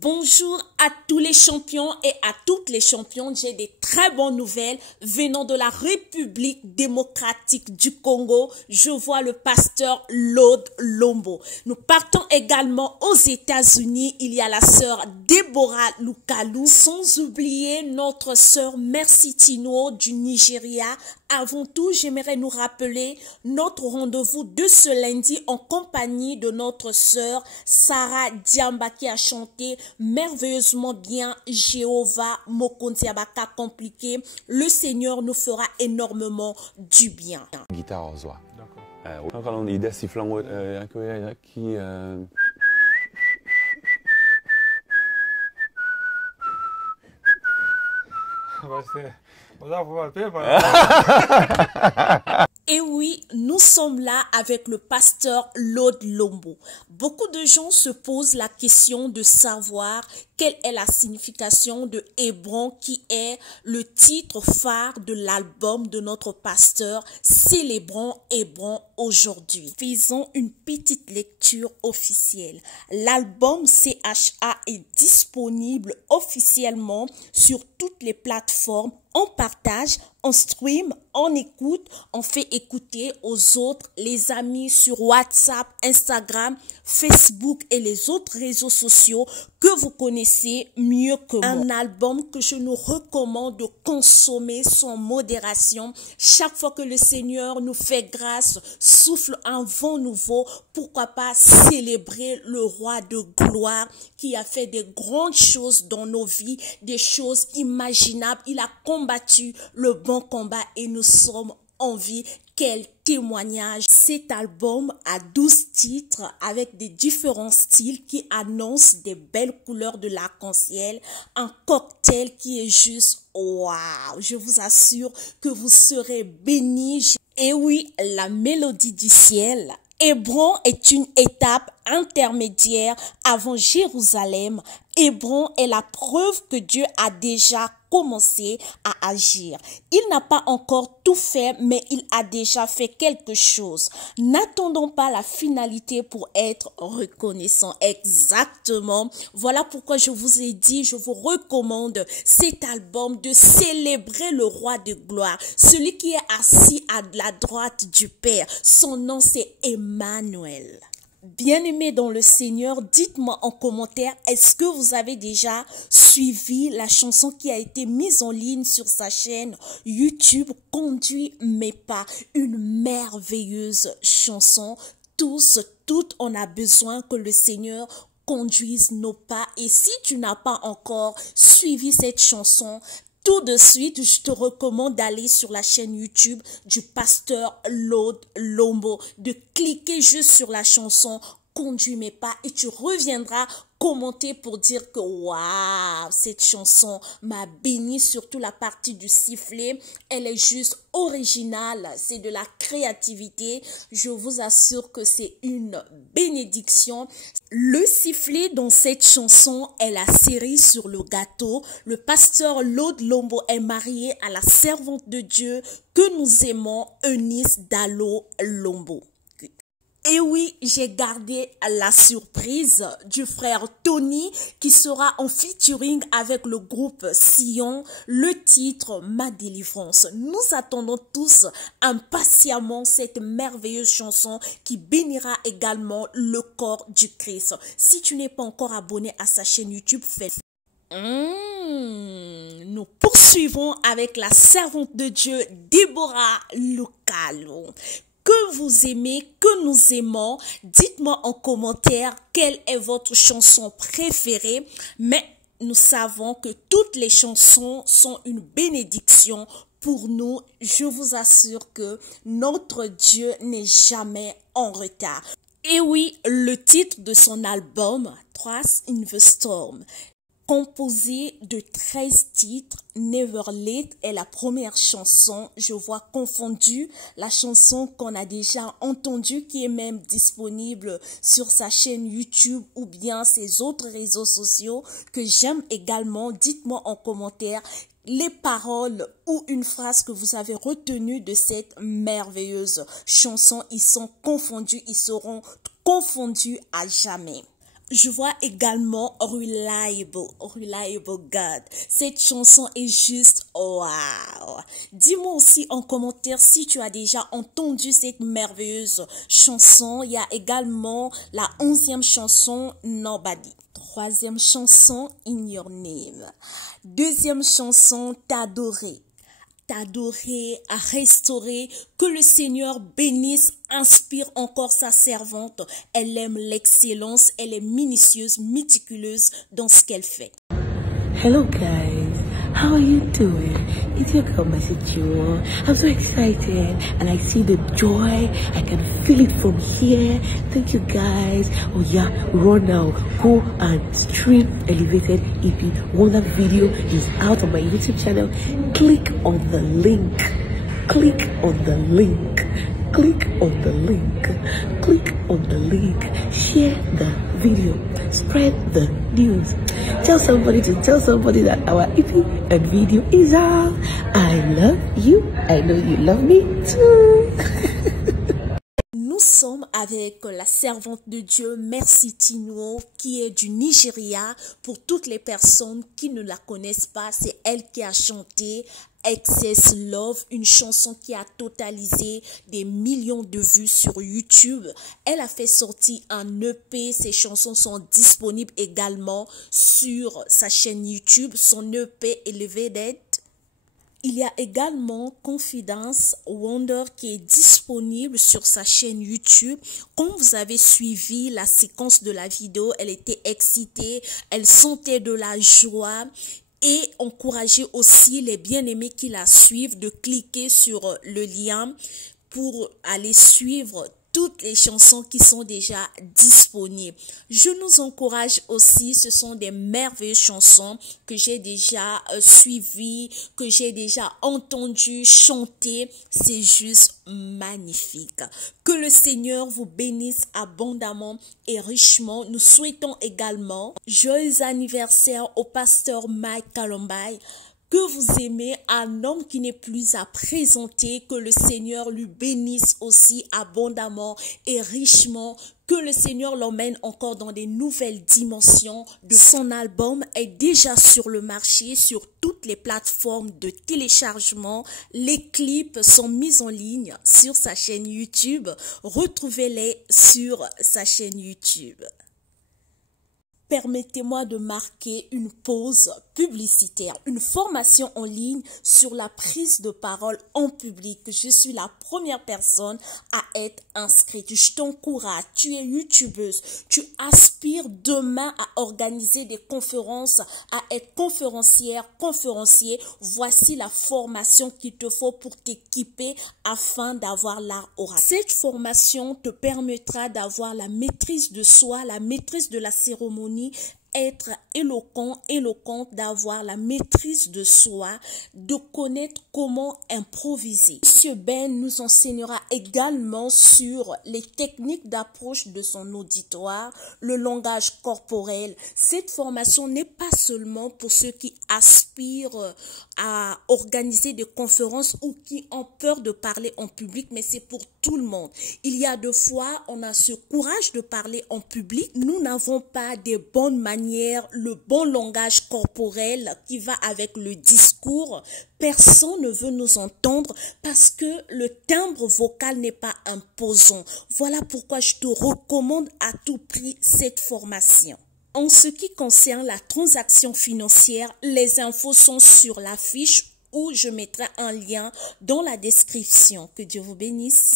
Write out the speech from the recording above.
Bonjour à tous les champions et à toutes les championnes. J'ai des très bonnes nouvelles venant de la République démocratique du Congo. Je vois le pasteur Lord Lombo. Nous partons également aux États-Unis. Il y a la sœur Deborah Lukalu. Sans oublier notre sœur Mercy Tino du Nigeria. Avant tout, j'aimerais nous rappeler notre rendez-vous de ce lundi en compagnie de notre sœur Sarah Diamba qui a chanté merveilleusement bien Jéhovah Mokonziabaka compliqué. Le Seigneur nous fera énormément du bien. Guitare au soir. D'accord. Quand on dit des sifflants qui Et oui, nous sommes là avec le pasteur Lord Lombo. Beaucoup de gens se posent la question de savoir quelle est la signification de Hébron qui est le titre phare de l'album de notre pasteur Célébrons Hébron aujourd'hui. Faisons une petite lecture officielle. L'album CHA est disponible officiellement sur toutes les plateformes. On partage, on stream, on écoute, on fait écouter aux autres, les amis sur WhatsApp, Instagram, Facebook et les autres réseaux sociaux que vous connaissez mieux que moi. Un album que je nous recommande de consommer sans modération. Chaque fois que le Seigneur nous fait grâce, souffle un vent nouveau, pourquoi pas célébrer le roi de gloire qui a fait des grandes choses dans nos vies, des choses imaginables. Il a combattu le bon combat et nous sommes en vie. Quel témoignage! Cet album a 12 titres avec des différents styles qui annoncent des belles couleurs de l'arc-en-ciel. Un cocktail qui est juste waouh! Je vous assure que vous serez bénis. Et oui, la mélodie du ciel. Hébron est une étape intermédiaire avant Jérusalem. Hébron est la preuve que Dieu a déjà commencé à agir. Il n'a pas encore tout fait, mais il a déjà fait quelque chose. N'attendons pas la finalité pour être reconnaissant. Exactement. Voilà pourquoi je vous ai dit, je vous recommande cet album de célébrer le roi de gloire, celui qui est assis à la droite du Père. Son nom c'est Emmanuel. Bien-aimés dans le Seigneur, dites-moi en commentaire, est-ce que vous avez déjà suivi la chanson qui a été mise en ligne sur sa chaîne YouTube, Conduis mes pas, une merveilleuse chanson. Toutes, on a besoin que le Seigneur conduise nos pas. Et si tu n'as pas encore suivi cette chanson, tout de suite, je te recommande d'aller sur la chaîne YouTube du pasteur Lord Lombo, de cliquer juste sur la chanson « Conduis mes pas » et tu reviendras commenter pour dire que waouh, cette chanson m'a béni, surtout la partie du sifflet. Elle est juste originale, c'est de la créativité. Je vous assure que c'est une bénédiction. Le sifflet dans cette chanson est la cerise sur le gâteau. Le pasteur Lord Lombo est marié à la servante de Dieu que nous aimons, Eunice Dallo Lombo. Et oui, j'ai gardé la surprise du frère Tony qui sera en featuring avec le groupe Sion, le titre Ma délivrance. Nous attendons tous impatiemment cette merveilleuse chanson qui bénira également le corps du Christ. Si tu n'es pas encore abonné à sa chaîne YouTube, fais-le. Nous poursuivons avec la servante de Dieu, Deborah Lukalu. Que vous aimez, que nous aimons, dites-moi en commentaire quelle est votre chanson préférée. Mais nous savons que toutes les chansons sont une bénédiction pour nous. Je vous assure que notre Dieu n'est jamais en retard. Et oui, le titre de son album, Trust in the Storm. Composé de 13 titres, Never Late est la première chanson. Je vois confondue la chanson qu'on a déjà entendue qui est même disponible sur sa chaîne YouTube ou bien ses autres réseaux sociaux que j'aime également. Dites-moi en commentaire les paroles ou une phrase que vous avez retenue de cette merveilleuse chanson. Ils sont confondus, ils seront confondus à jamais. Je vois également Reliable God. Cette chanson est juste wow. Dis-moi aussi en commentaire si tu as déjà entendu cette merveilleuse chanson. Il y a également la 11e chanson, Nobody. 3e chanson, In Your Name. 2e chanson, T'adorer. T'adorer, à restaurer, que le Seigneur bénisse, inspire encore sa servante. Elle aime l'excellence, elle est minutieuse, méticuleuse dans ce qu'elle fait. Hello guys, how are you doing? It's your girl Message you. I'm so excited and I see the joy. I can feel it from here. Thank you guys. Oh yeah, run now. Go and stream Elevated EP. One that video is out on my YouTube channel. Click on the link. Click on the link. Click on the link. Click on the link. Share the video. Spread the news. Tell somebody to tell somebody that our EP and video is out. I love you. I know you love me too. Nous sommes avec la servante de Dieu, Mercy Chinwo, qui est du Nigeria. Pour toutes les personnes qui ne la connaissent pas, c'est elle qui a chanté Excess Love, une chanson qui a totalisé des millions de vues sur YouTube. Elle a fait sortir un EP, ses chansons sont disponibles également sur sa chaîne YouTube, son EP Elevated. Il y a également Confidence Wonder qui est disponible sur sa chaîne YouTube. Quand vous avez suivi la séquence de la vidéo, elle était excitée, elle sentait de la joie. Et encourager aussi les bien-aimés qui la suivent de cliquer sur le lien pour aller suivre toutes les chansons qui sont déjà disponibles. Je nous encourage aussi, ce sont des merveilleuses chansons que j'ai déjà suivies, que j'ai déjà entendues chanter. C'est juste magnifique. Que le Seigneur vous bénisse abondamment et richement. Nous souhaitons également joyeux anniversaire au pasteur Mike Kalombai. Que vous aimez, un homme qui n'est plus à présenter, que le Seigneur lui bénisse aussi abondamment et richement, que le Seigneur l'emmène encore dans des nouvelles dimensions. Son album est déjà sur le marché, sur toutes les plateformes de téléchargement. Les clips sont mis en ligne sur sa chaîne YouTube. Retrouvez-les sur sa chaîne YouTube. Permettez-moi de marquer une pause publicitaire, une formation en ligne sur la prise de parole en public. Je suis la première personne à être inscrite. Je t'encourage, tu es youtubeuse, tu aspires demain à organiser des conférences, à être conférencière, conférencier. Voici la formation qu'il te faut pour t'équiper afin d'avoir l'art oral. Cette formation te permettra d'avoir la maîtrise de soi, la maîtrise de la cérémonie, être éloquente, d'avoir la maîtrise de soi, de connaître comment improviser. Monsieur Ben nous enseignera également sur les techniques d'approche de son auditoire, le langage corporel. Cette formation n'est pas seulement pour ceux qui aspirent à organiser des conférences ou qui ont peur de parler en public, mais c'est pour tout le monde. Il y a deux fois, on a ce courage de parler en public. Nous n'avons pas des bonnes manières, le bon langage corporel qui va avec le discours. Personne ne veut nous entendre parce que le timbre vocal n'est pas imposant. Voilà pourquoi je te recommande à tout prix cette formation. En ce qui concerne la transaction financière, les infos sont sur la fiche où je mettrai un lien dans la description. Que Dieu vous bénisse.